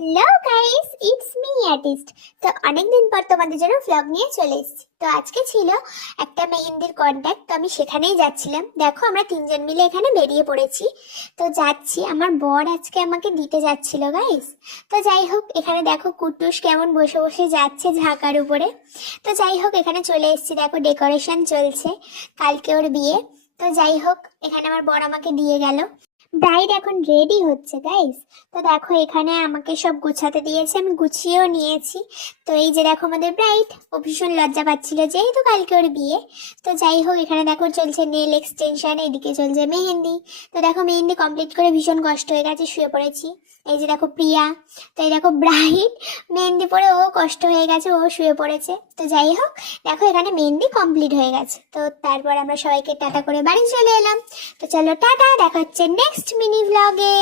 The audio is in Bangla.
Hello guys, it's me artist. তো অনেকদিন পর তোমাদের জন্য ভ্লগ নিয়ে চলে এসেছি। তো আজকে ছিল একটা মেহেন্দির কন্ট্যাক্ট, তো আমি সেখানেই যাচ্ছিলাম। দেখো আমরা তিনজন মিলে এখানে বেরিয়ে পড়েছি। তো যাচ্ছি, আমার বর আজকে আমাকে দিতে যাচ্ছিল গাইস। তো যাই হোক, এখানে দেখো কুট্টুস কেমন বসে বসে যাচ্ছে ঝাঁকার উপরে। তো যাই হোক, এখানে চলে এসেছি, দেখো ডেকোরেশন চলছে, কালকে ওর বিয়ে। তো যাই হোক, এখানে আমার বর আমাকে দিয়ে গেল। ব্রাইড এখন রেডি হচ্ছে গাইস। তো দেখো এখানে আমাকে সব গুছাতে দিয়েছে, আমি গুছিয়েও নিয়েছি। তো এই যে দেখো আমাদের ব্রাইড, ও ভীষণ লজ্জা পাচ্ছিল যেহেতু কালকে ওর বিয়ে। তো যাই হোক, এখানে দেখো চলছে নেল এক্সটেনশন, এদিকে চলছে মেহেন্দি। তো দেখো মেহেন্দি কমপ্লিট করে ভীষণ কষ্ট হয়ে গেছে, শুয়ে পড়েছি। এই যে দেখো প্রিয়া। তো এই দেখো ব্রাইড মেহেন্দি পরে ও কষ্ট হয়ে গেছে, ও শুয়ে পড়েছে। তো যাই হোক, দেখো এখানে মেহেন্দি কমপ্লিট হয়ে গেছে। তো তারপর আমরা সবাইকে টাটা করে বাড়ি চলে এলাম। তো চলো টাটা, দেখা হচ্ছে নেক্সট মিনি ব্লগে।